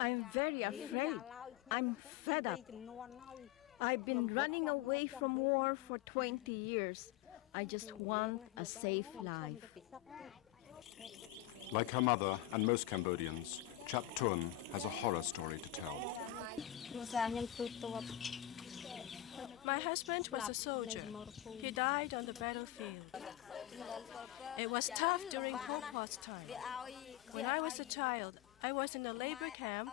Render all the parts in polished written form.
I'm very afraid. I'm fed up. I've been running away from war for 20 years. I just want a safe life. Like her mother and most Cambodians, Chap Thun has a horror story to tell. My husband was a soldier. He died on the battlefield. It was tough during Pol Pot's time. When I was a child, I was in a labor camp.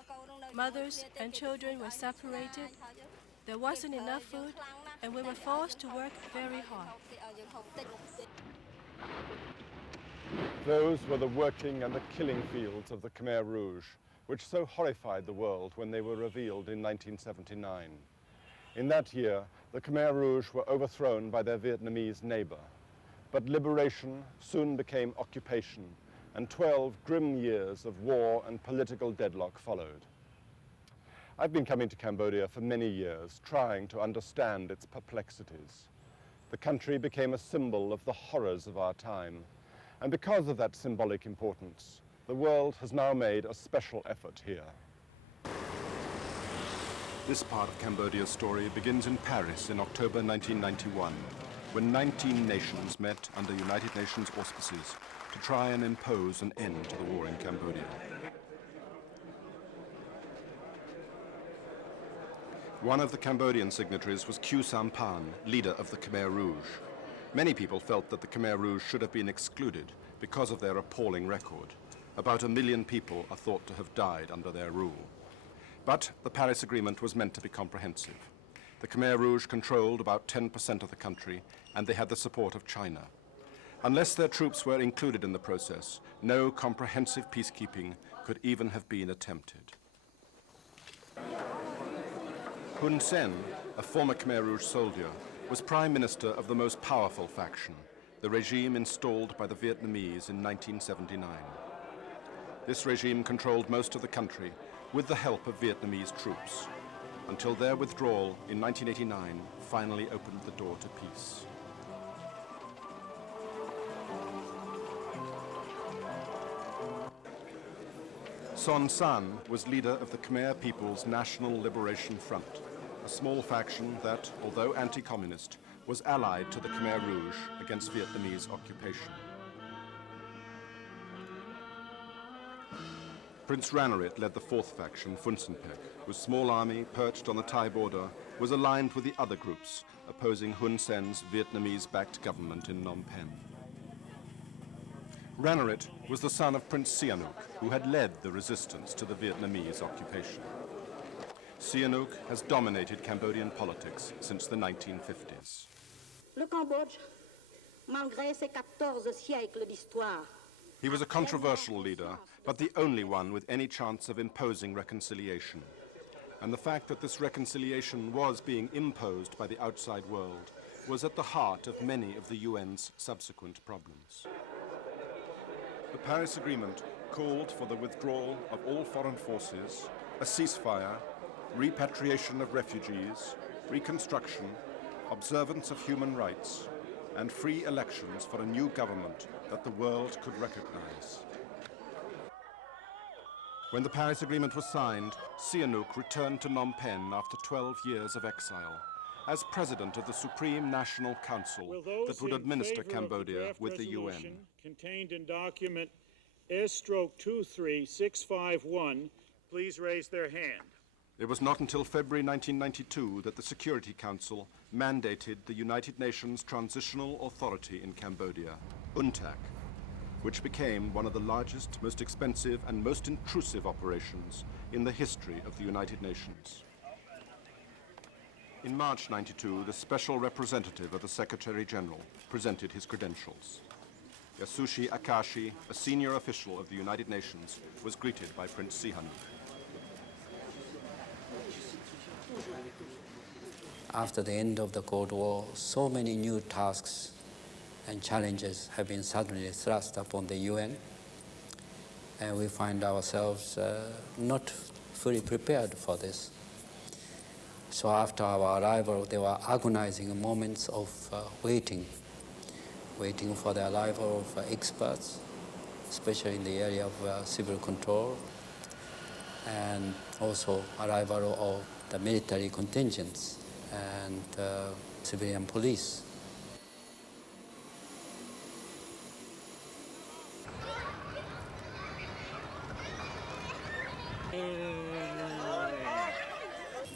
Mothers and children were separated. There wasn't enough food, and we were forced to work very hard. Those were the working and the killing fields of the Khmer Rouge, which so horrified the world when they were revealed in 1979. In that year, the Khmer Rouge were overthrown by their Vietnamese neighbor. But liberation soon became occupation, and 12 grim years of war and political deadlock followed. I've been coming to Cambodia for many years, trying to understand its perplexities. The country became a symbol of the horrors of our time, and because of that symbolic importance, the world has now made a special effort here. This part of Cambodia's story begins in Paris in October 1991, when 19 nations met under United Nations auspices to try and impose an end to the war in Cambodia. One of the Cambodian signatories was Khieu Samphan, leader of the Khmer Rouge. Many people felt that the Khmer Rouge should have been excluded because of their appalling record. About 1 million people are thought to have died under their rule. But the Paris Agreement was meant to be comprehensive. The Khmer Rouge controlled about 10% of the country, and they had the support of China. Unless their troops were included in the process, no comprehensive peacekeeping could even have been attempted. Hun Sen, a former Khmer Rouge soldier, was prime minister of the most powerful faction, the regime installed by the Vietnamese in 1979. This regime controlled most of the country with the help of Vietnamese troops, until their withdrawal in 1989 finally opened the door to peace. Son San was leader of the Khmer People's National Liberation Front, a small faction that, although anti-communist, was allied to the Khmer Rouge against Vietnamese occupation. Prince Ranariddh led the fourth faction, Phun Sen Pech, whose small army, perched on the Thai border, was aligned with the other groups opposing Hun Sen's Vietnamese-backed government in Phnom Penh. Ranariddh was the son of Prince Sihanouk, who had led the resistance to the Vietnamese occupation. Sihanouk has dominated Cambodian politics since the 1950s. Le Cambodge, malgré ses 14 siècles d'histoire, he was a controversial leader, but the only one with any chance of imposing reconciliation. And the fact that this reconciliation was being imposed by the outside world was at the heart of many of the UN's subsequent problems. The Paris Agreement called for the withdrawal of all foreign forces, a ceasefire, repatriation of refugees, reconstruction, observance of human rights, and free elections for a new government that the world could recognize. When the Paris Agreement was signed, Sihanouk returned to Phnom Penh after 12 years of exile as president of the Supreme National Council that would administer Cambodia with the UN. Contained in document S/23651, please raise their hand. It was not until February 1992 that the Security Council mandated the United Nations Transitional Authority in Cambodia, UNTAC, which became one of the largest, most expensive, and most intrusive operations in the history of the United Nations. In March '92, the special representative of the Secretary General presented his credentials. Yasushi Akashi, a senior official of the United Nations, was greeted by Prince Sihanouk. After the end of the Cold War, so many new tasks and challenges have been suddenly thrust upon the UN, and we find ourselves not fully prepared for this. So after our arrival, there were agonizing moments of waiting for the arrival of experts, especially in the area of civil control, and also arrival of the military contingents and civilian police.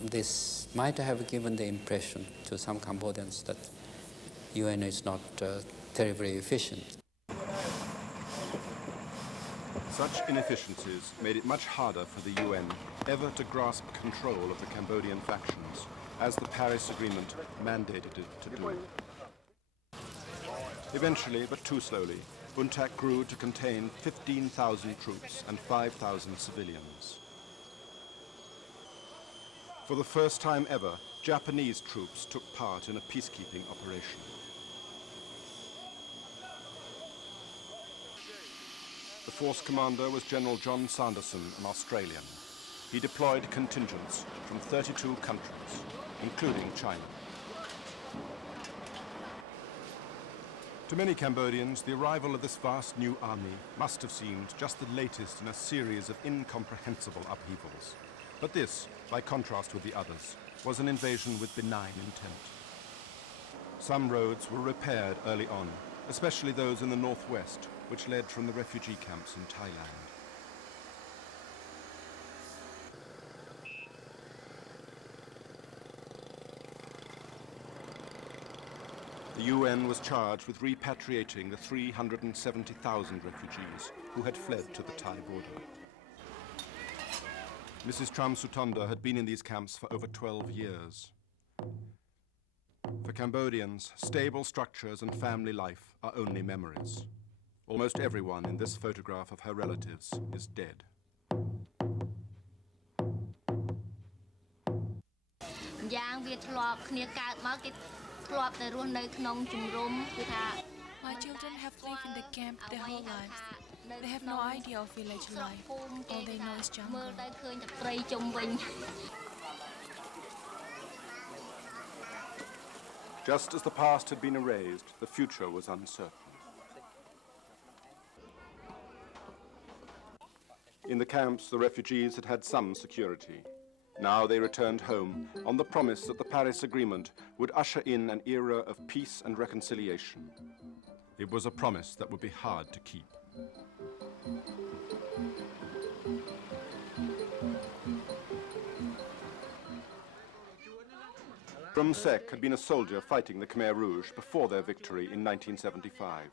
This might have given the impression to some Cambodians that UN is not terribly efficient. Such inefficiencies made it much harder for the UN ever to grasp control of the Cambodian factions, as the Paris Agreement mandated it to do. Eventually, but too slowly, UNTAC grew to contain 15,000 troops and 5,000 civilians. For the first time ever, Japanese troops took part in a peacekeeping operation. The force commander was General John Sanderson, an Australian. He deployed contingents from 32 countries, including China. To many Cambodians, the arrival of this vast new army must have seemed just the latest in a series of incomprehensible upheavals. But this, by contrast with the others, was an invasion with benign intent. Some roads were repaired early on, especially those in the northwest, which led from the refugee camps in Thailand. The UN was charged with repatriating the 370,000 refugees who had fled to the Thai border. Mrs. Tramsutonda had been in these camps for over 12 years. For Cambodians, stable structures and family life are only memories. Almost everyone in this photograph of her relatives is dead. My children have lived in the camp their whole lives. They have no idea of village life. All they know is jungle. Just as the past had been erased, the future was uncertain. In the camps, the refugees had had some security. Now they returned home on the promise that the Paris Agreement would usher in an era of peace and reconciliation. It was a promise that would be hard to keep. Prum Sek had been a soldier fighting the Khmer Rouge before their victory in 1975.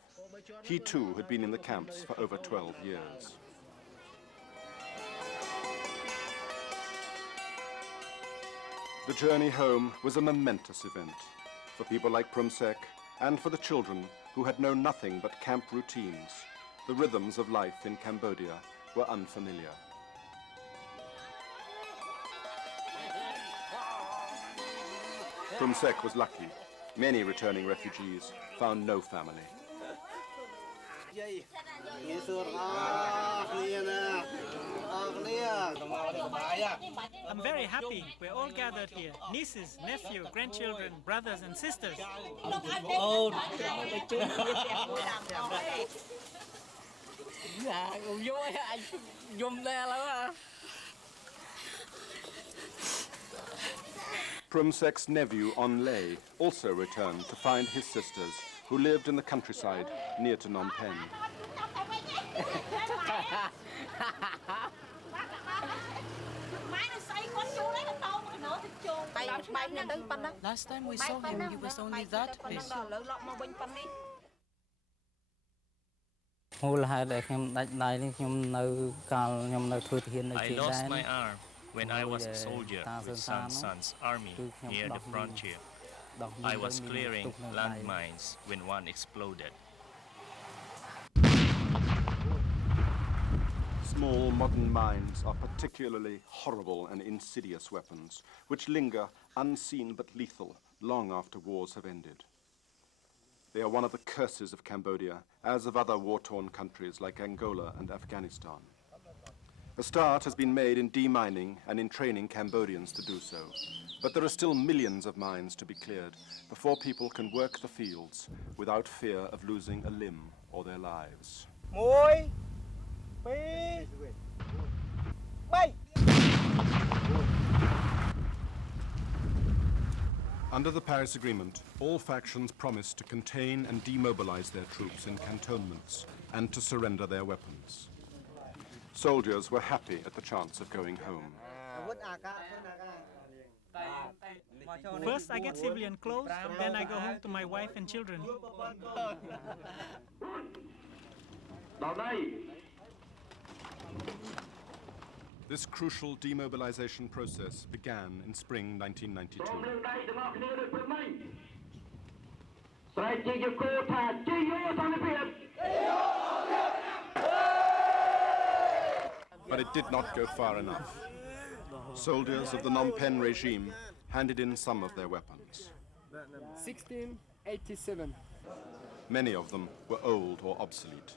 He too had been in the camps for over 12 years. The journey home was a momentous event for people like Prum Sek and for the children who had known nothing but camp routines. The rhythms of life in Cambodia were unfamiliar. Prum Sek was lucky. Many returning refugees found no family. I'm very happy. We're all gathered here. Nieces, nephews, grandchildren, brothers and sisters. Prum Sek's nephew, On Lay, also returned to find his sisters, who lived in the countryside near to Phnom Penh. Last time we saw him, he was only that big. I lost my arm when I was a soldier with San's army near the frontier. I was clearing landmines when one exploded. Small modern mines are particularly horrible and insidious weapons, which linger unseen but lethal long after wars have ended. They are one of the curses of Cambodia, as of other war-torn countries like Angola and Afghanistan. A start has been made in demining and in training Cambodians to do so. But there are still millions of mines to be cleared before people can work the fields without fear of losing a limb or their lives. Under the Paris Agreement, all factions promised to contain and demobilize their troops in cantonments and to surrender their weapons. Soldiers were happy at the chance of going home. First, I get civilian clothes, then I go home to my wife and children. This crucial demobilization process began in spring 1992. But it did not go far enough. Soldiers of the Phnom Penh regime handed in some of their weapons. 1687. Many of them were old or obsolete.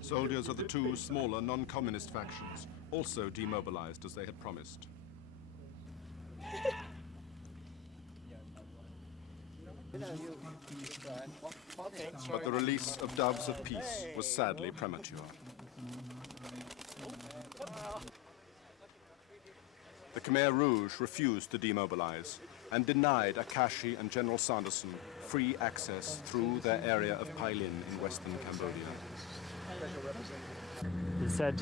Soldiers of the two smaller non-communist factions also demobilized as they had promised. But the release of doves of peace was sadly premature. The Khmer Rouge refused to demobilize and denied Akashi and General Sanderson free access through their area of Pai Lin in western Cambodia. He said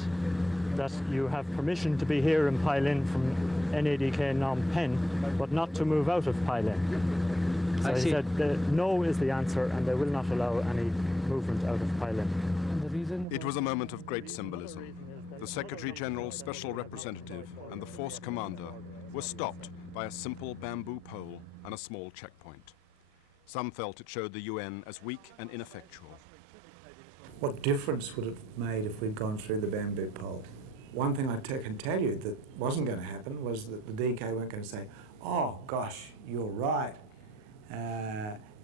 that you have permission to be here in Pai Lin from NADK Phnom Penh, but not to move out of Pai Lin. So he said no is the answer, and they will not allow any movement out of Pai Lin. It was a moment of great symbolism. The Secretary General's special representative and the force commander were stopped by a simple bamboo pole and a small checkpoint. Some felt it showed the UN as weak and ineffectual. What difference would it have made if we'd gone through the bamboo pole? One thing I can tell you that wasn't going to happen was that the DK weren't going to say, oh gosh, you're right.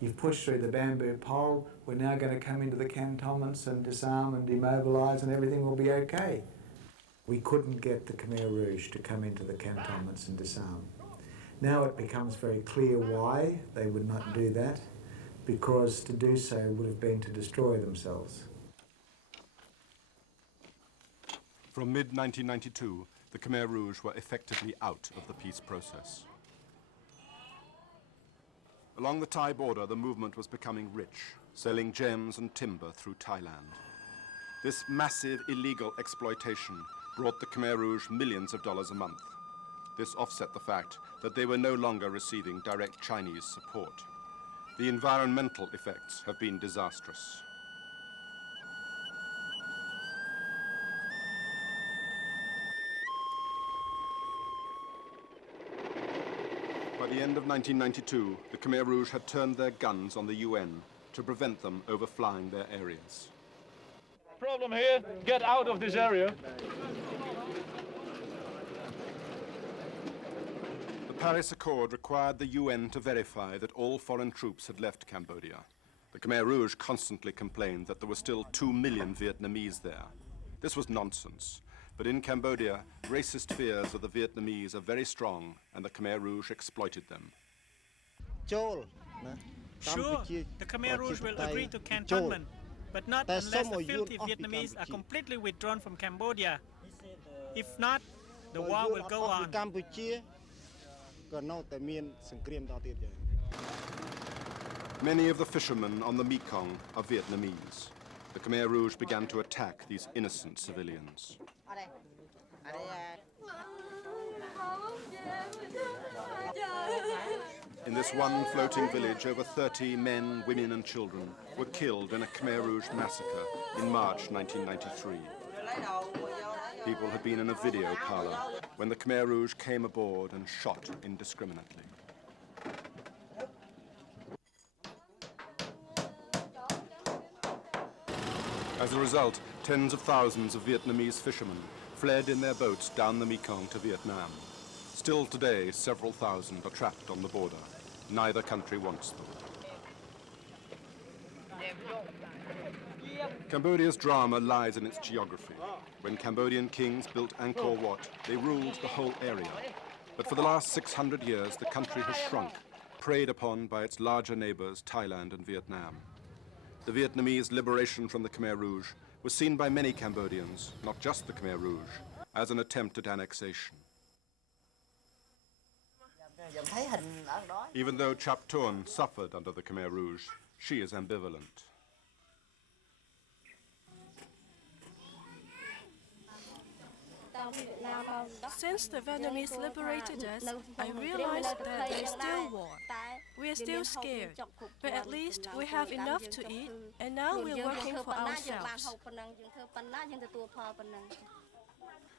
You've pushed through the bamboo pole, we're now going to come into the cantonments and disarm and demobilise and everything will be okay. We couldn't get the Khmer Rouge to come into the cantonments and disarm. Now it becomes very clear why they would not do that, because to do so would have been to destroy themselves. From mid-1992, the Khmer Rouge were effectively out of the peace process. Along the Thai border, the movement was becoming rich, selling gems and timber through Thailand. This massive illegal exploitation brought the Khmer Rouge millions of dollars a month. This offset the fact that they were no longer receiving direct Chinese support. The environmental effects have been disastrous. By the end of 1992, the Khmer Rouge had turned their guns on the UN to prevent them overflying their areas. Problem here, get out of this area. The Paris Accord required the UN to verify that all foreign troops had left Cambodia. The Khmer Rouge constantly complained that there were still 2 million Vietnamese there. This was nonsense. But in Cambodia, racist fears of the Vietnamese are very strong, and the Khmer Rouge exploited them. Sure, the Khmer Rouge will agree to cantonment, but not unless the filthy Vietnamese are completely withdrawn from Cambodia. If not, the war will go on. Many of the fishermen on the Mekong are Vietnamese. The Khmer Rouge began to attack these innocent civilians. In this one floating village, over 30 men, women and children were killed in a Khmer Rouge massacre in March 1993. People had been in a video parlor when the Khmer Rouge came aboard and shot indiscriminately. As a result, tens of thousands of Vietnamese fishermen fled in their boats down the Mekong to Vietnam. Still today, several thousand are trapped on the border. Neither country wants them. Cambodia's drama lies in its geography. When Cambodian kings built Angkor Wat, they ruled the whole area. But for the last 600 years, the country has shrunk, preyed upon by its larger neighbors, Thailand and Vietnam. The Vietnamese liberation from the Khmer Rouge was seen by many Cambodians, not just the Khmer Rouge, as an attempt at annexation. Even though Chap Thorn suffered under the Khmer Rouge, she is ambivalent. Since the Vietnamese liberated us, I realized that there's still war. We are still scared, but at least we have enough to eat, and now we're working for ourselves.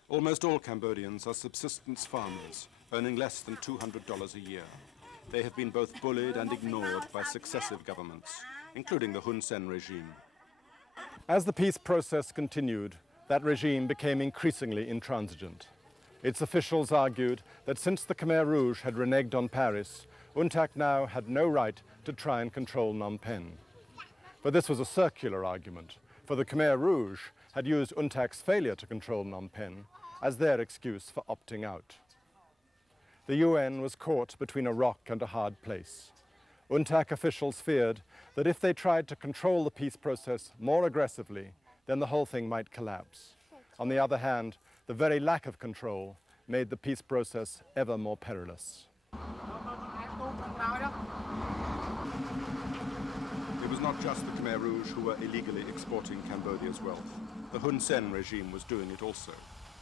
Almost all Cambodians are subsistence farmers, earning less than $200 a year. They have been both bullied and ignored by successive governments, including the Hun Sen regime. As the peace process continued, that regime became increasingly intransigent. Its officials argued that since the Khmer Rouge had reneged on Paris, UNTAC now had no right to try and control Phnom Penh. But this was a circular argument, for the Khmer Rouge had used UNTAC's failure to control Phnom Penh as their excuse for opting out. The UN was caught between a rock and a hard place. UNTAC officials feared that if they tried to control the peace process more aggressively, then the whole thing might collapse. On the other hand, the very lack of control made the peace process ever more perilous. It was not just the Khmer Rouge who were illegally exporting Cambodia's wealth. The Hun Sen regime was doing it also.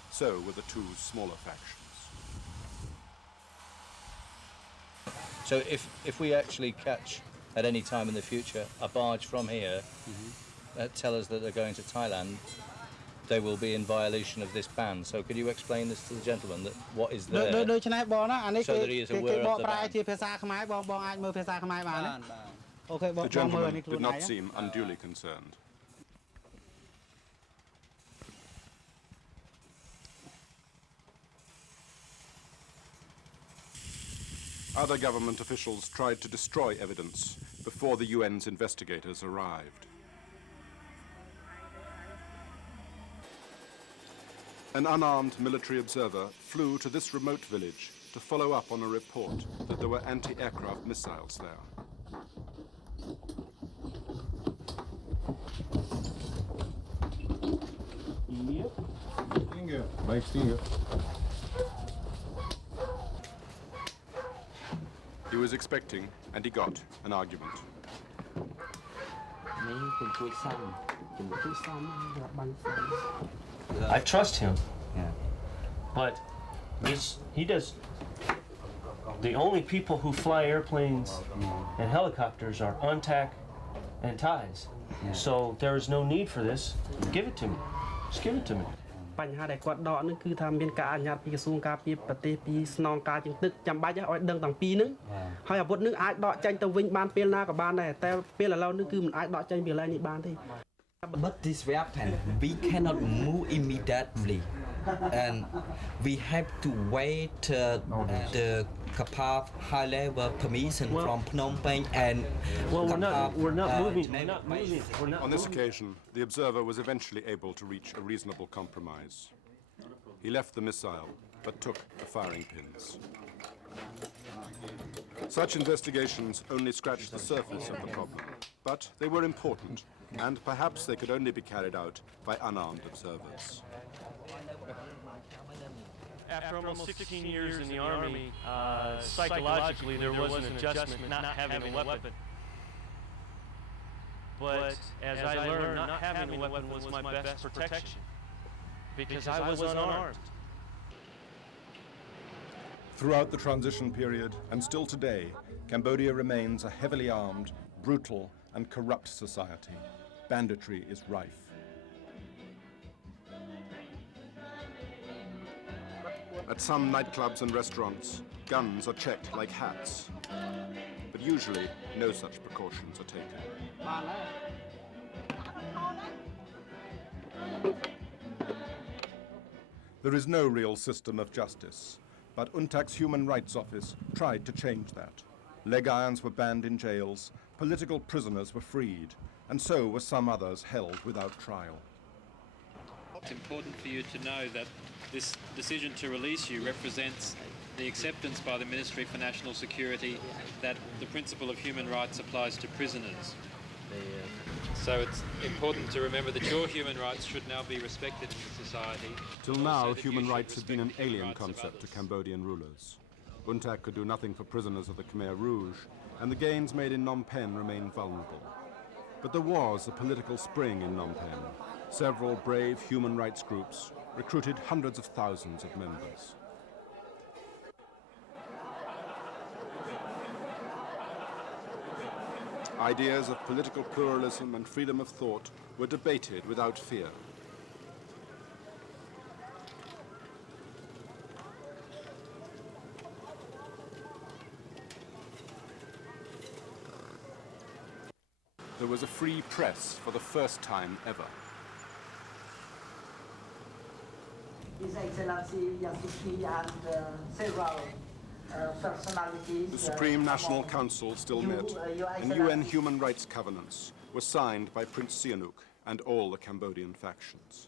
So were the two smaller factions. So if we actually catch, at any time in the future, a barge from here, tell us that they're going to Thailand, they will be in violation of this ban. So could you explain this to the gentleman, that what is there, so that he is aware of the ban? The gentleman did not seem unduly concerned. Other government officials tried to destroy evidence before the UN's investigators arrived. An unarmed military observer flew to this remote village to follow up on a report that there were anti-aircraft missiles there. He was expecting, and he got, an argument. I trust him. But he does. The only people who fly airplanes and helicopters are UNTAC and Thais. So there is no need for this. Give it to me. Just give it to me. បញ្ហាដែលគាត់ដកនឹងគឺថាមានការអនុញ្ញាតពីក្រសួងការពារប្រទេសពីស្នងការជើងទឹកចាំបាច់ឲ្យដឹងទាំងពីរនឹងហើយអាវុធនឹងអាចដកចេញទៅវិញបានពេលណាក៏បានដែរតែពេលឥឡូវនេះគឺមិនអាចដកចេញពីកន្លែងនេះបានទេ But this weapon we cannot move immediately and we have to wait the Kapap high level permission from Phnom Penh and we're not moving. On this occasion, the observer was eventually able to reach a reasonable compromise. He left the missile, but took the firing pins. Such investigations only scratched the surface of the problem, but they were important, and perhaps they could only be carried out by unarmed observers. After almost 16 years in the Army, psychologically there was an adjustment not having a weapon. But as I learned, not having a weapon was my best protection, because I was unarmed. Throughout the transition period, and still today, Cambodia remains a heavily armed, brutal, and corrupt society. Banditry is rife. At some nightclubs and restaurants, guns are checked like hats. But usually, no such precautions are taken. There is no real system of justice, but UNTAC's Human Rights Office tried to change that. Leg irons were banned in jails, political prisoners were freed, and so were some others held without trial. It's important for you to know that this decision to release you represents the acceptance by the Ministry for National Security that the principle of human rights applies to prisoners. So it's important to remember that your human rights should now be respected in the society. Till now, human rights had been an alien concept to Cambodian rulers. UNTAC could do nothing for prisoners of the Khmer Rouge, and the gains made in Phnom Penh remained vulnerable. But there was a political spring in Phnom Penh. Several brave human rights groups recruited hundreds of thousands of members. Ideas of political pluralism and freedom of thought were debated without fear. There was a free press for the first time ever. His Excellency Yasuki and several personalities. The Supreme National Council still met, and UN human rights covenants were signed by Prince Sihanouk and all the Cambodian factions.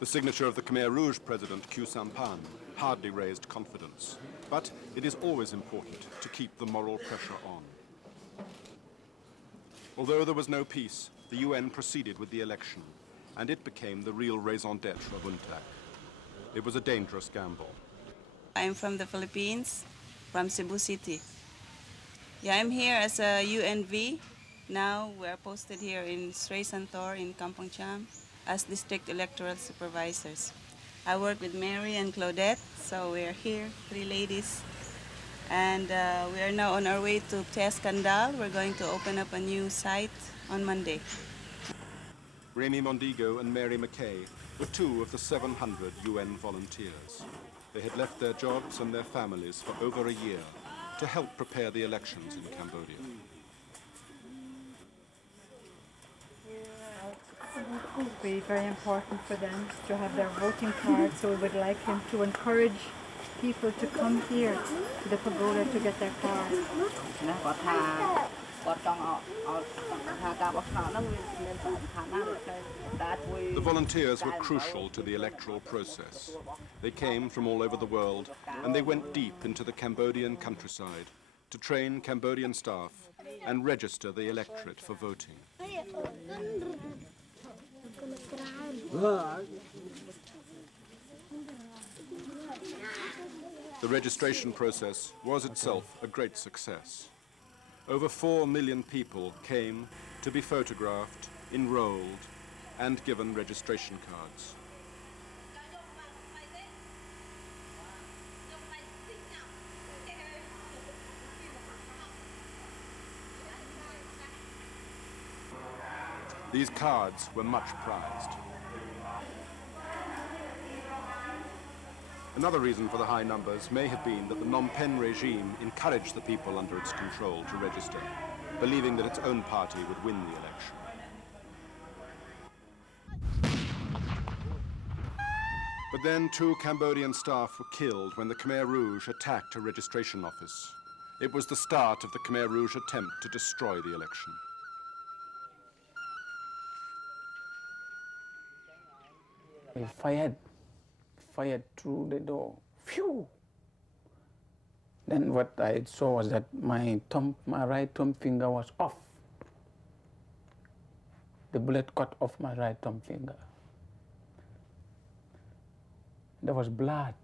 The signature of the Khmer Rouge president, Khieu Samphan, hardly raised confidence, but it is always important to keep the moral pressure on. Although there was no peace, the UN proceeded with the election, and it became the real raison d'etre of UNTAC. It was a dangerous gamble. I'm from the Philippines, from Cebu City. Yeah, I'm here as a UNV. Now we're posted here in Srey Santhor in Kampong Cham as district electoral supervisors. I work with Mary and Claudette, so we're here, 3 ladies. And we are now on our way to Tes Kandal. We're going to open up a new site on Monday. Remy Mondigo and Mary McKay were 2 of the 700 UN volunteers. They had left their jobs and their families for over a year to help prepare the elections in Cambodia. It would be very important for them to have their voting card, so we would like him to encourage people to come here to the pagoda to get their card. The volunteers were crucial to the electoral process. They came from all over the world, and they went deep into the Cambodian countryside to train Cambodian staff and register the electorate for voting. The registration process was itself a great success. Over 4 million people came to be photographed, enrolled, and given registration cards. These cards were much prized. Another reason for the high numbers may have been that the Phnom Penh regime encouraged the people under its control to register, believing that its own party would win the election. But then 2 Cambodian staff were killed when the Khmer Rouge attacked a registration office. It was the start of the Khmer Rouge attempt to destroy the election. We fired through the door. Phew! Then what I saw was that my right thumb finger was off. The bullet cut off my right thumb finger. There was blood.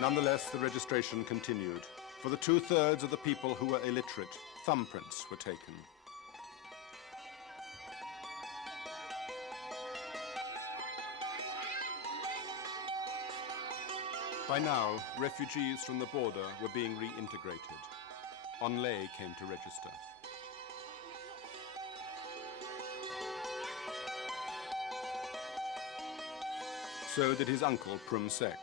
Nonetheless, the registration continued. For the 2/3 of the people who were illiterate, thumbprints were taken. By now, refugees from the border were being reintegrated. Onlay came to register. So did his uncle, Prum Sek.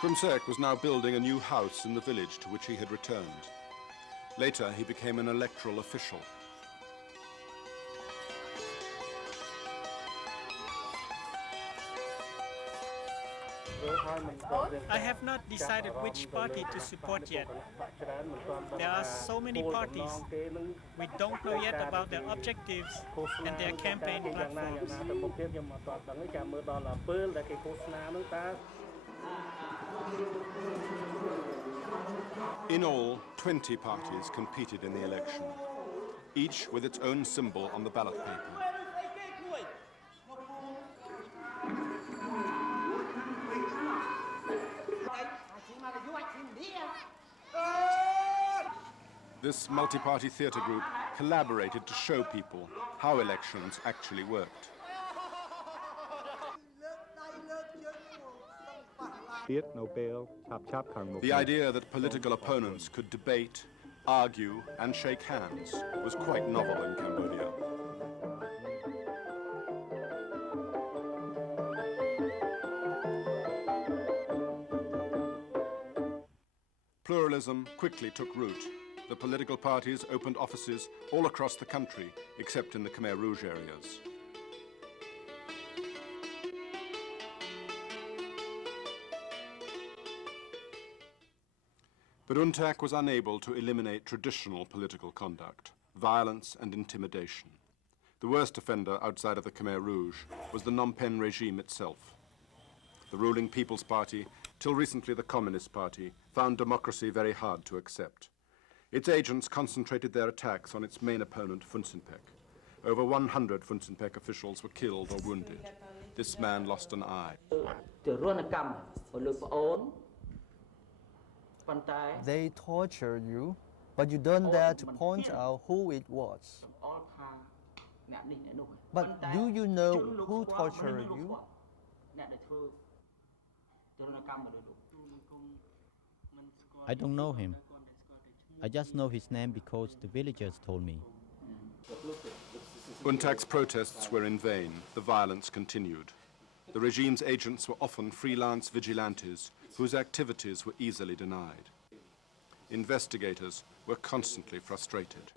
Prum Sek was now building a new house in the village to which he had returned. Later, he became an electoral official. I have not decided which party to support yet. There are so many parties. We don't know yet about their objectives and their campaign platforms. In all, 20 parties competed in the election, each with its own symbol on the ballot paper. This multi-party theatre group collaborated to show people how elections actually worked. The idea that political opponents could debate, argue, and shake hands was quite novel in Cambodia. Pluralism quickly took root. The political parties opened offices all across the country, except in the Khmer Rouge areas. But UNTAC was unable to eliminate traditional political conduct, violence and intimidation. The worst offender outside of the Khmer Rouge was the Phnom Penh regime itself. The ruling People's Party, till recently the Communist Party, found democracy very hard to accept. Its agents concentrated their attacks on its main opponent, Fun Sin Pek. Over 100 Fun Sin Pek officials were killed or wounded. This man lost an eye. They torture you, but you don't dare to point out who it was. But do you know who tortured you? I don't know him. I just know his name because the villagers told me. UNTAC's protests were in vain. The violence continued. The regime's agents were often freelance vigilantes whose activities were easily denied. Investigators were constantly frustrated.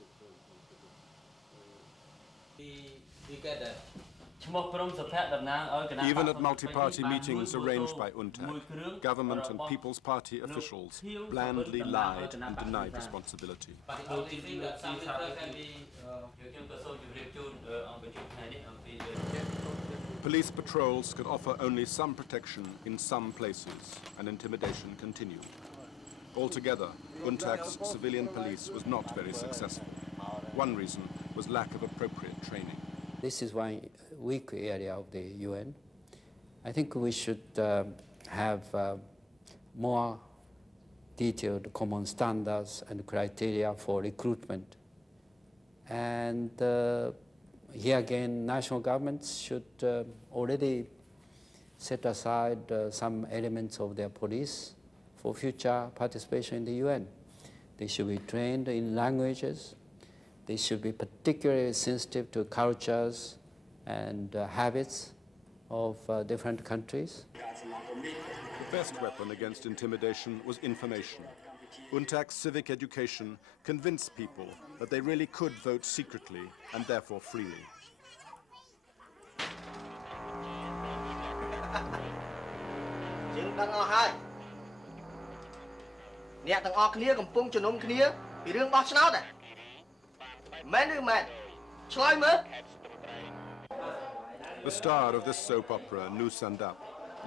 Even at multi-party meetings arranged by UNTAC, government and People's Party officials blandly lied and denied responsibility. Police patrols could offer only some protection in some places, and intimidation continued. Altogether, UNTAC's civilian police was not very successful. One reason was lack of appropriate training. This is one weak area of the UN. I think we should have more detailed common standards and criteria for recruitment. And here again, national governments should already set aside some elements of their police for future participation in the UN. They should be trained in languages. They should be particularly sensitive to cultures and habits of different countries. The best weapon against intimidation was information. UNTAC's civic education convinced people that they really could vote secretly and therefore freely. The star of this soap opera, Nu Sandap,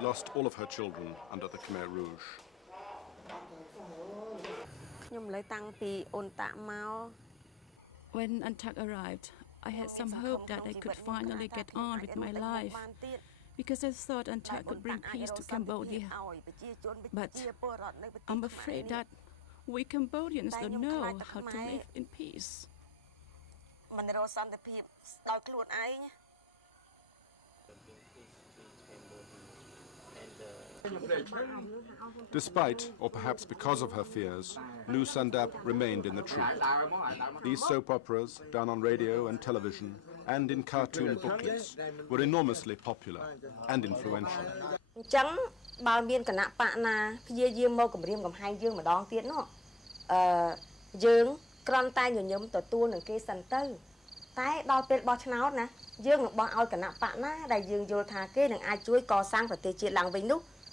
lost all of her children under the Khmer Rouge. When UNTAC arrived, I had some hope that I could finally get on with my life, because I thought UNTAC could bring peace to Cambodia. But I'm afraid that we Cambodians don't know how to live in peace. Despite, or perhaps because of her fears, Nu Sandap remained in the truth. These soap operas, done on radio and television, and in cartoon booklets, were enormously popular and influential.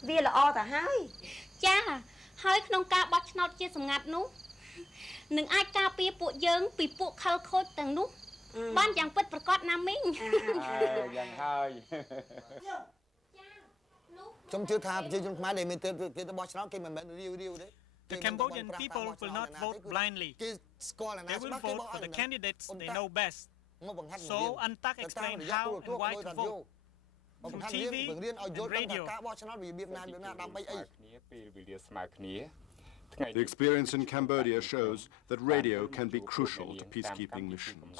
វាល្អទៅហើយចាហើយក្នុងការបោះឆ្នោតជាសម្ងាត់នោះនឹងអាចការពារពួកយើងពីពួកខលខូចទាំងនោះបានយ៉ាងពិតប្រាកដណាមីងយ៉ាងហើយខ្ញុំជឿថាប្រជាជនខ្មែរដែលមានទៅបោះឆ្នោតគេមិនមែនរាវទេ The Cambodian people will not vote blindly. They will vote for the candidates they know best. So UNTAC explained how and why to vote. From TV and radio. The experience in Cambodia shows that radio can be crucial to peacekeeping missions.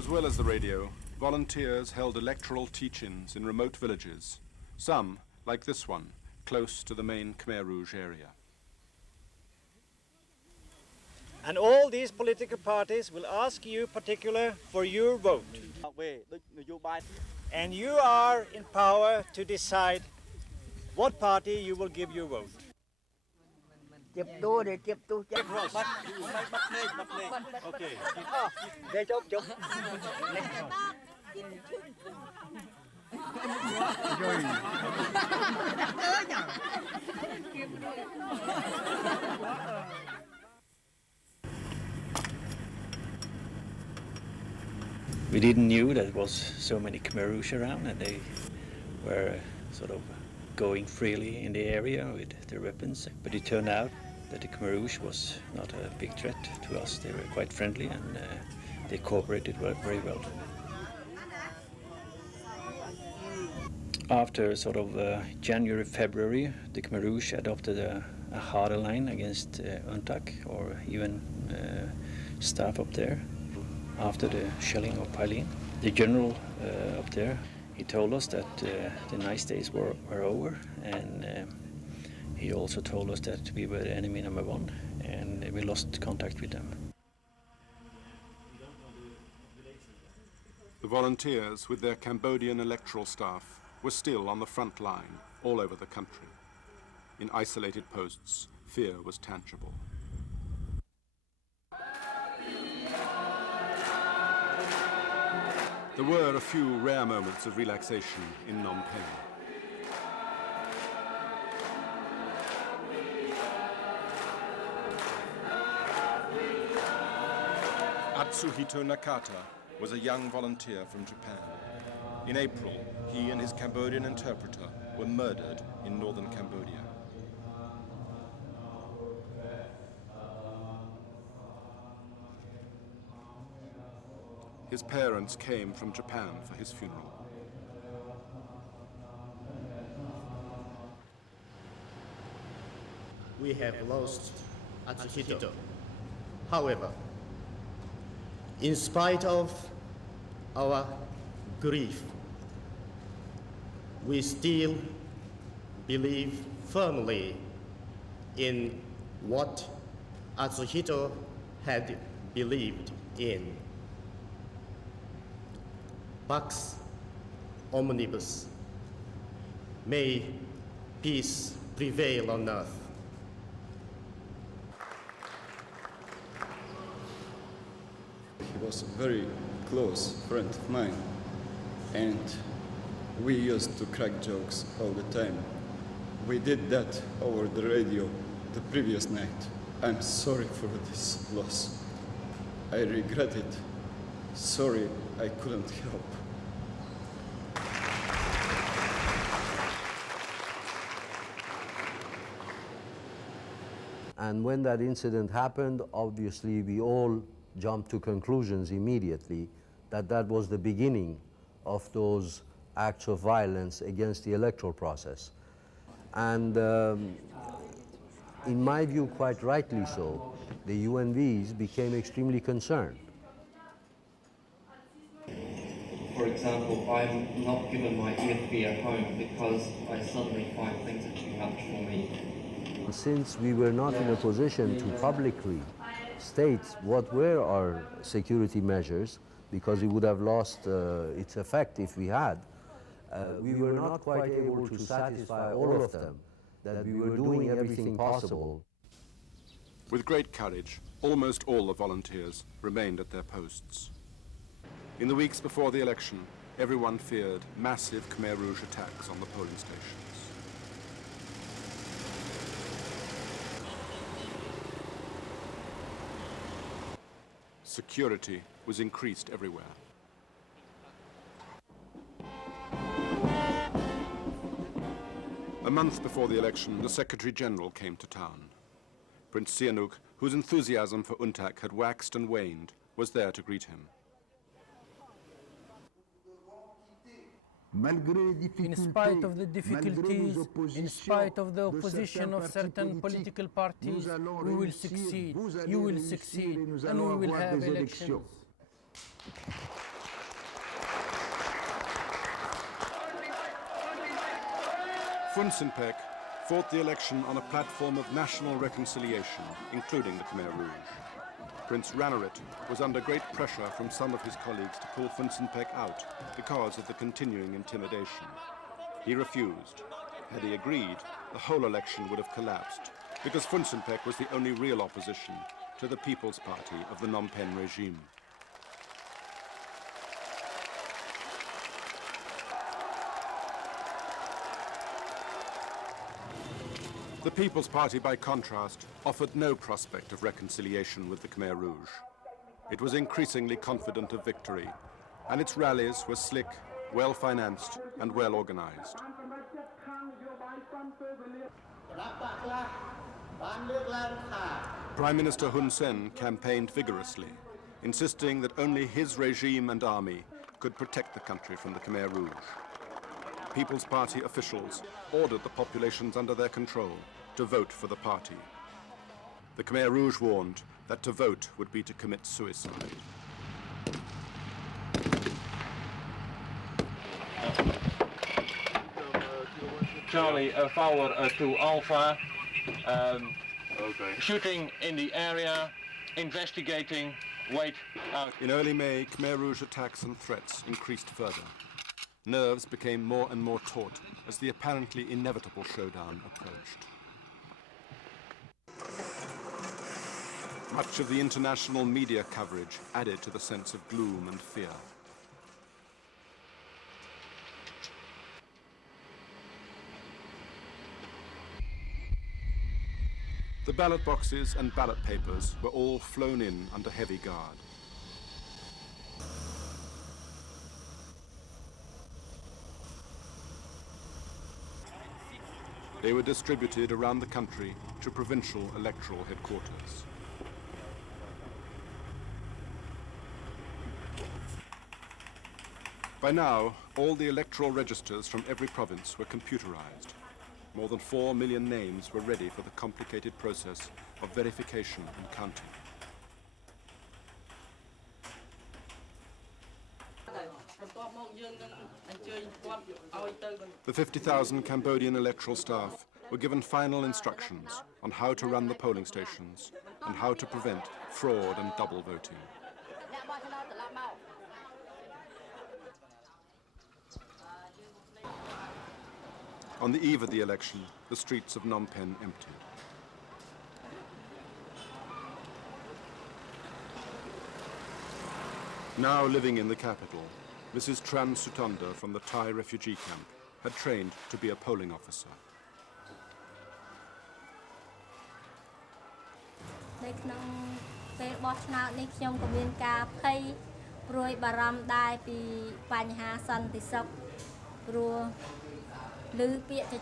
As well as the radio, volunteers held electoral teach-ins in remote villages, some, like this one, close to the main Khmer Rouge area. And all these political parties will ask you particular for your vote. And you are in power to decide what party you will give your vote. Okay. We didn't knew that there was so many Khmer Rouge around, and they were sort of going freely in the area with their weapons. But it turned out that the Khmer Rouge was not a big threat to us. They were quite friendly, and they cooperated very well. After sort of January, February, the Khmer Rouge adopted a harder line against UNTAC or even staff up there. After the shelling of Pailin, the general up there, he told us that the nice days were over, and he also told us that we were the enemy number one, and we lost contact with them. The volunteers, with their Cambodian electoral staff, were still on the front line all over the country. In isolated posts, fear was tangible. There were a few rare moments of relaxation in Phnom Penh. Atsuhito Nakata was a young volunteer from Japan. In April, he and his Cambodian interpreter were murdered in northern Cambodia. His parents came from Japan for his funeral. We have lost Atsuhito. However, in spite of our grief, we still believe firmly in what Atsuhito had believed in. Pax omnibus. May peace prevail on earth. He was a very close friend of mine, and we used to crack jokes all the time. We did that over the radio the previous night. I'm sorry for this loss. I regret it. Sorry, I couldn't help. And when that incident happened, obviously we all jumped to conclusions immediately that that was the beginning of those acts of violence against the electoral process. And in my view, quite rightly so, the UNVs became extremely concerned. For example, I'm not given my EFB at home because I suddenly find things are too much for me. Since we were not in a position to publicly state what were our security measures, because it would have lost its effect if we had, we were not quite able to satisfy all of them that we were doing everything possible. With great courage, almost all the volunteers remained at their posts. In the weeks before the election, everyone feared massive Khmer Rouge attacks on the polling stations. Security was increased everywhere. A month before the election, the Secretary-General came to town. Prince Sihanouk, whose enthusiasm for UNTAC had waxed and waned, was there to greet him. In spite of the difficulties, in spite of the opposition of certain political parties, we will succeed, you will succeed, and we will have elections. Fun Sinpec fought the election on a platform of national reconciliation, including the Khmer Rouge. Prince Ranarit was under great pressure from some of his colleagues to pull Fun Sinpec out because of the continuing intimidation. He refused. Had he agreed, the whole election would have collapsed, because Fun Sinpec was the only real opposition to the People's Party of the Phnom Penh regime. The People's Party, by contrast, offered no prospect of reconciliation with the Khmer Rouge. It was increasingly confident of victory, and its rallies were slick, well-financed, and well-organized. Prime Minister Hun Sen campaigned vigorously, insisting that only his regime and army could protect the country from the Khmer Rouge. People's Party officials ordered the populations under their control to vote for the party. The Khmer Rouge warned that to vote would be to commit suicide. Charlie, forward to Alpha. Shooting in the area, investigating, wait out. In early May, Khmer Rouge attacks and threats increased further. Nerves became more and more taut as the apparently inevitable showdown approached. Much of the international media coverage added to the sense of gloom and fear. The ballot boxes and ballot papers were all flown in under heavy guard. They were distributed around the country to provincial electoral headquarters. By now, all the electoral registers from every province were computerized. More than 4 million names were ready for the complicated process of verification and counting. The 50,000 Cambodian electoral staff were given final instructions on how to run the polling stations and how to prevent fraud and double voting. On the eve of the election, the streets of Phnom Penh emptied. Now living in the capital, Mrs. Tran Sutanda from the Thai refugee camp had trained to be a polling officer.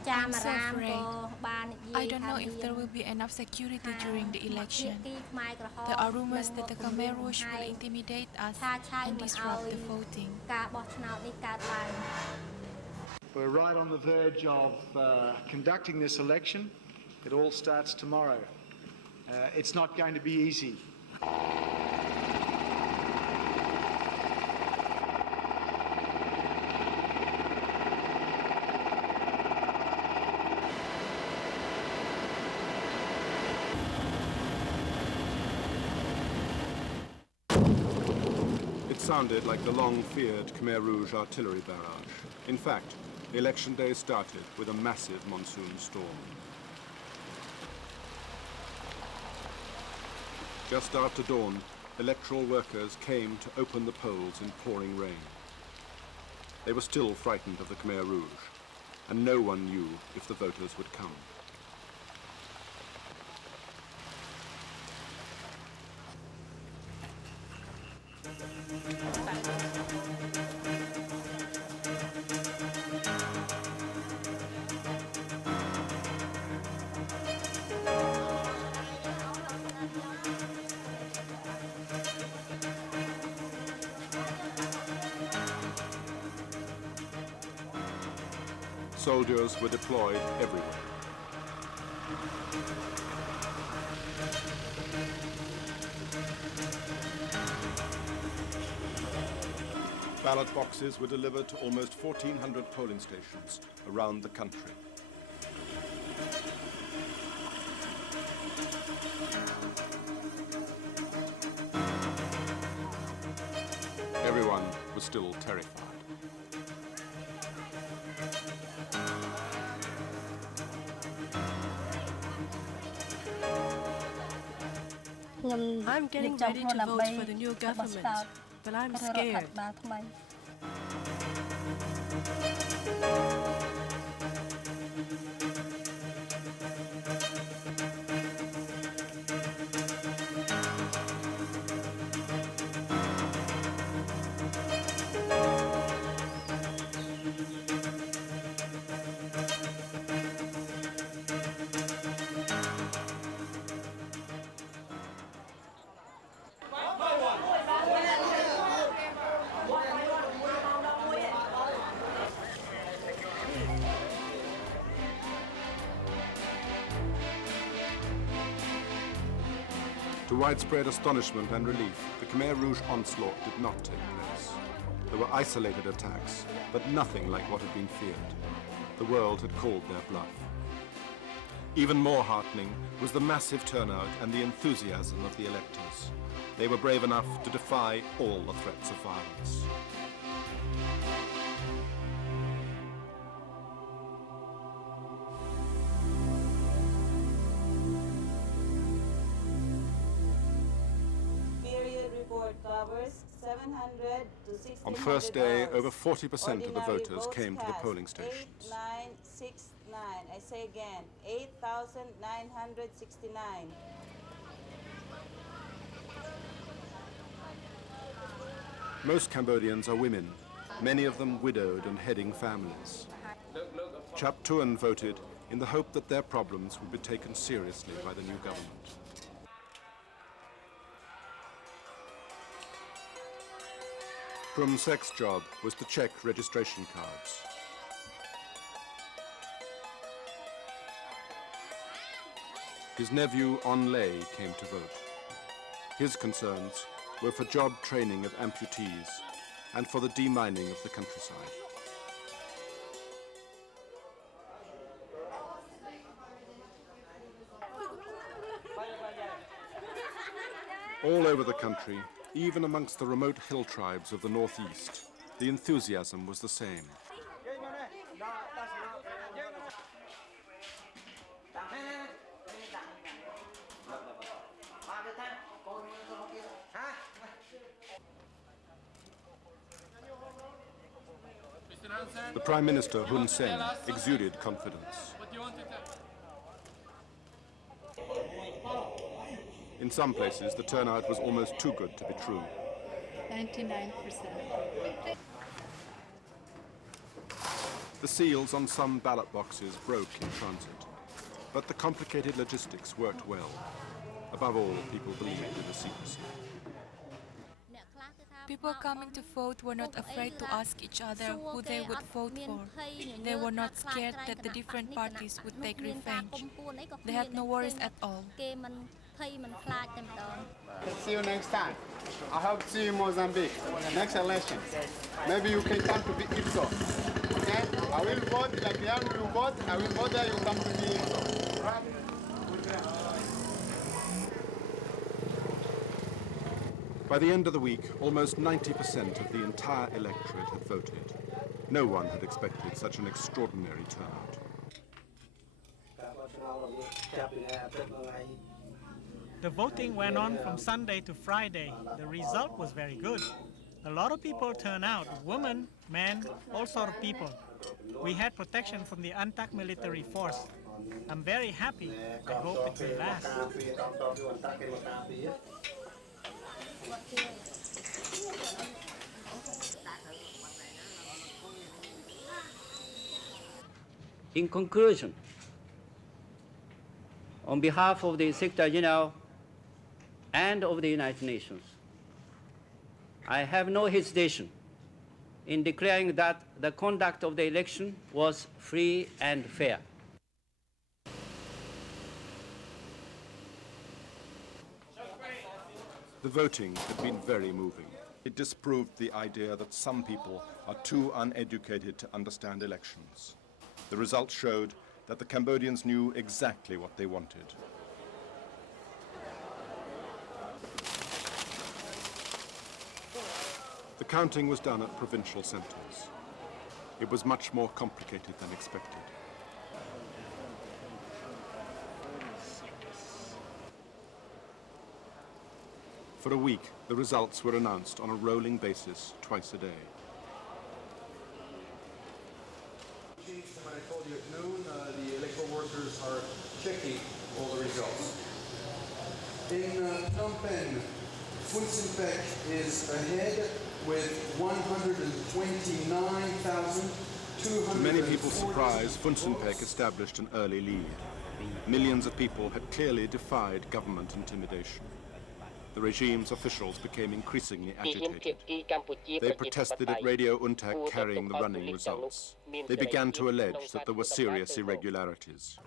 I'm so afraid. I don't know if there will be enough security during the election. There are rumors that the Khmer Rouge will intimidate us and disrupt the voting. We're right on the verge of conducting this election. It all starts tomorrow. It's not going to be easy. It sounded like the long-feared Khmer Rouge artillery barrage. In fact, election day started with a massive monsoon storm. Just after dawn, electoral workers came to open the polls in pouring rain. They were still frightened of the Khmer Rouge, and no one knew if the voters would come. Soldiers were deployed everywhere. Ballot boxes were delivered to almost 1,400 polling stations around the country. Everyone was still terrified. I'm getting ready to vote for the new government, but I'm scared. To widespread astonishment and relief, the Khmer Rouge onslaught did not take place. There were isolated attacks, but nothing like what had been feared. The world had called their bluff. Even more heartening was the massive turnout and the enthusiasm of the electors. They were brave enough to defy all the threats of violence. On the first day, over 40% of the voters came to the polling stations. 8,969. I say again, 8,969. Most Cambodians are women, many of them widowed and heading families. Chap Tuan voted in the hope that their problems would be taken seriously by the new government. Prum Sek's job was to check registration cards. His nephew On Lay came to vote. His concerns were for job training of amputees and for the demining of the countryside. All over the country, even amongst the remote hill tribes of the northeast, the enthusiasm was the same. The Prime Minister, Hun Sen, exuded confidence. In some places, the turnout was almost too good to be true. 99%. The seals on some ballot boxes broke in transit, but the complicated logistics worked well. Above all, people believed in the secrecy. People coming to vote were not afraid to ask each other who they would vote for. They were not scared that the different parties would take revenge. They had no worries at all. See you next time. I hope to see you in Mozambique. Next election. Maybe you can come to be IPSO. Okay? I will vote like the young will vote. I will vote there, you come to be IPSO. Right? By the end of the week, almost 90% of the entire electorate had voted. No one had expected such an extraordinary turnout. The voting went on from Sunday to Friday. The result was very good. A lot of people turned out, women, men, all sort of people. We had protection from the UNTAC military force. I'm very happy. I hope it will last. In conclusion, on behalf of the Secretary General and of the United Nations, I have no hesitation in declaring that the conduct of the election was free and fair. The voting had been very moving. It disproved the idea that some people are too uneducated to understand elections. The results showed that the Cambodians knew exactly what they wanted. The counting was done at provincial centres. It was much more complicated than expected. For a week, the results were announced on a rolling basis twice a day. When I told you at noon, the electoral workers are checking all the results. In Phnom Penh, Funcinpec is ahead with 129,200. To many people's surprise, Funcinpec established an early lead. Millions of people had clearly defied government intimidation. The regime's officials became increasingly agitated. They protested at Radio UNTAC carrying the running results. They began to allege that there were serious irregularities.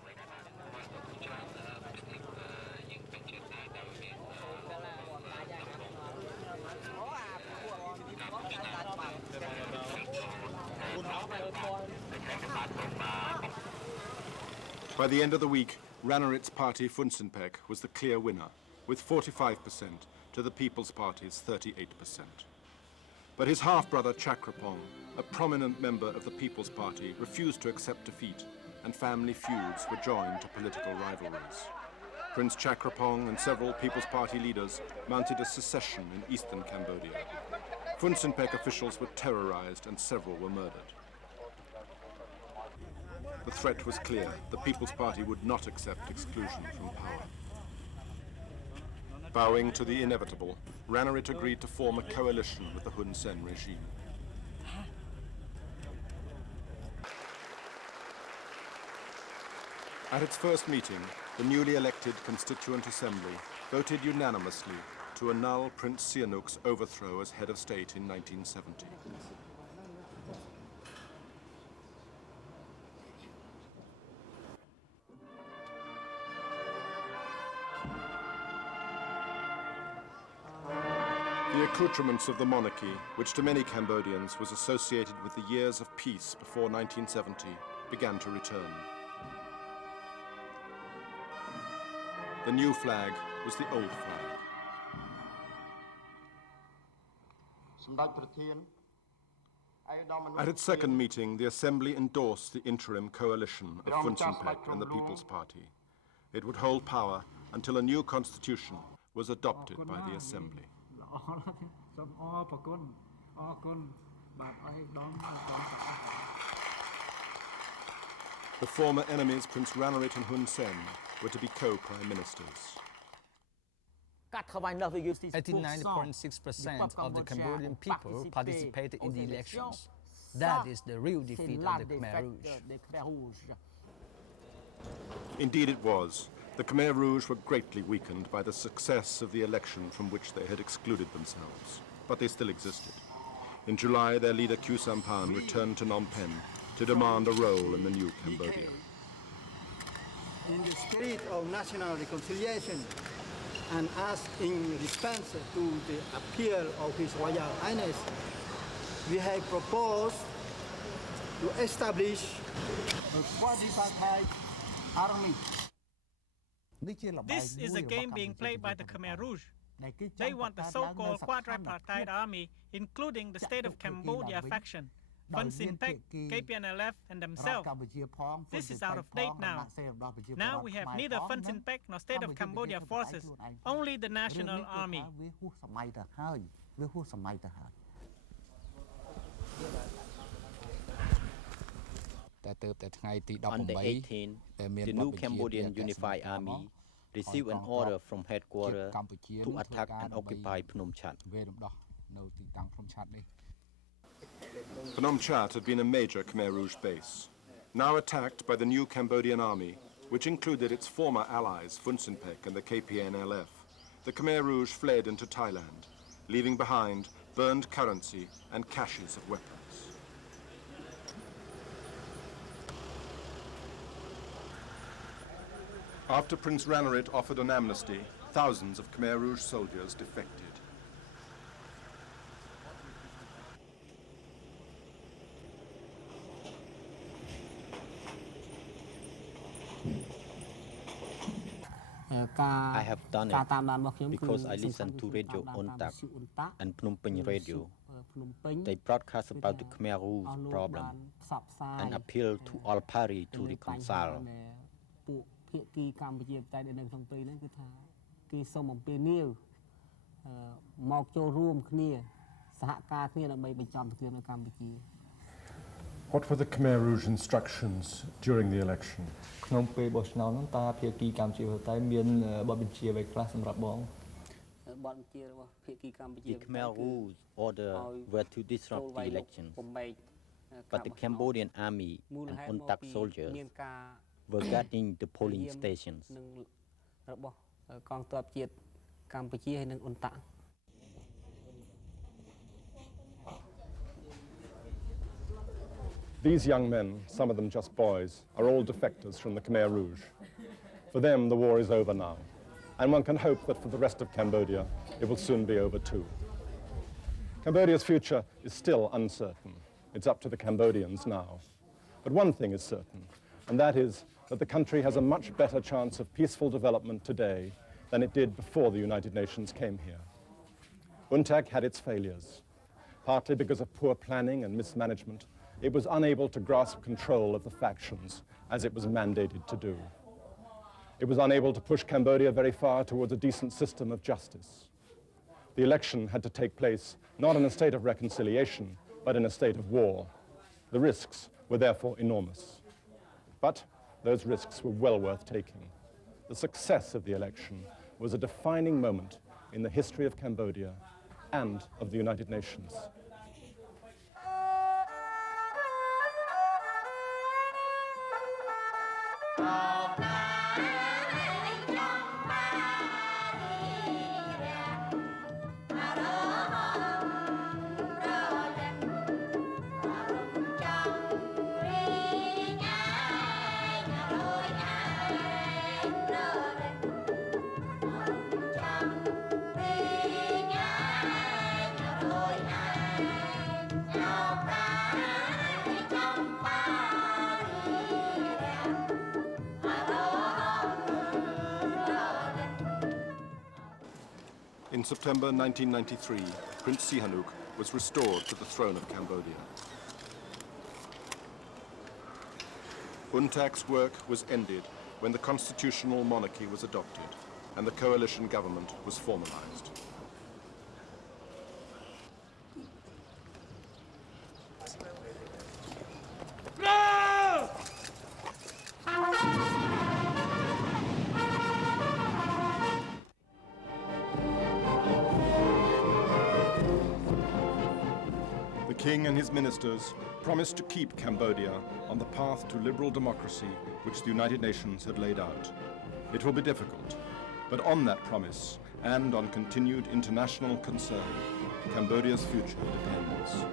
By the end of the week, Ranarit's party Funcinpec was the clear winner, with 45% to the People's Party's 38%. But his half-brother Chakrapong, a prominent member of the People's Party, refused to accept defeat, and family feuds were joined to political rivalries. Prince Chakrapong and several People's Party leaders mounted a secession in eastern Cambodia. Funcinpec officials were terrorized and several were murdered. The threat was clear. The People's Party would not accept exclusion from power. Bowing to the inevitable, Ranarit agreed to form a coalition with the Hun Sen regime. At its first meeting, the newly elected Constituent Assembly voted unanimously to annul Prince Sihanouk's overthrow as head of state in 1970. The accoutrements of the monarchy, which to many Cambodians was associated with the years of peace before 1970, began to return. The new flag was the old flag. At its second meeting, the Assembly endorsed the interim coalition of Funcinpec and the People's Party. It would hold power until a new constitution was adopted by the Assembly. The former enemies, Prince Ranarit and Hun Sen, were to be co-prime ministers. 89.6% of the Cambodian people participated in the elections. That is the real defeat of the Khmer Rouge. Indeed it was. The Khmer Rouge were greatly weakened by the success of the election from which they had excluded themselves. But they still existed. In July, their leader Khieu Samphan returned to Phnom Penh to demand a role in the new Cambodia. In the spirit of national reconciliation and as in response to the appeal of His Royal Highness, we have proposed to establish a quadripartite army. This is a game being played by the Khmer Rouge. They want the so-called quadripartite army, including the State of Cambodia faction. Fun Sinpec, KPNLF and themselves. This is out of date now. Now we have neither Fun Sinpec nor State of Cambodia forces, only the National Army. On the 18th, the new Cambodian Unified Army received an order from headquarters to attack and occupy Phnom Chat. Phnom Chat had been a major Khmer Rouge base, now attacked by the new Cambodian army, which included its former allies Fun Sinpec and the KPNLF. The Khmer Rouge fled into Thailand, leaving behind burned currency and caches of weapons. After Prince Ranariddh offered an amnesty, thousands of Khmer Rouge soldiers defected. I have done it because I listened to Radio Ontak and Phnom Penh Radio. They broadcast about the Khmer Rouge problem and appeal to all parties to reconcile. What were the Khmer Rouge instructions during the election? The Khmer Rouge order were to disrupt the elections, but the Cambodian army and UNTAC soldiers were guarding the polling stations. These young men, some of them just boys, are all defectors from the Khmer Rouge. For them, the war is over now, and one can hope that for the rest of Cambodia, it will soon be over too. Cambodia's future is still uncertain. It's up to the Cambodians now. But one thing is certain, and that is that the country has a much better chance of peaceful development today than it did before the United Nations came here. UNTAC had its failures, partly because of poor planning and mismanagement. It was unable to grasp control of the factions as it was mandated to do. It was unable to push Cambodia very far towards a decent system of justice. The election had to take place not in a state of reconciliation, but in a state of war. The risks were therefore enormous. But those risks were well worth taking. The success of the election was a defining moment in the history of Cambodia and of the United Nations. In September 1993, Prince Sihanouk was restored to the throne of Cambodia. UNTAC's work was ended when the constitutional monarchy was adopted and the coalition government was formalized. The king and his ministers promised to keep Cambodia on the path to liberal democracy which the United Nations had laid out. It will be difficult, but on that promise and on continued international concern, Cambodia's future depends.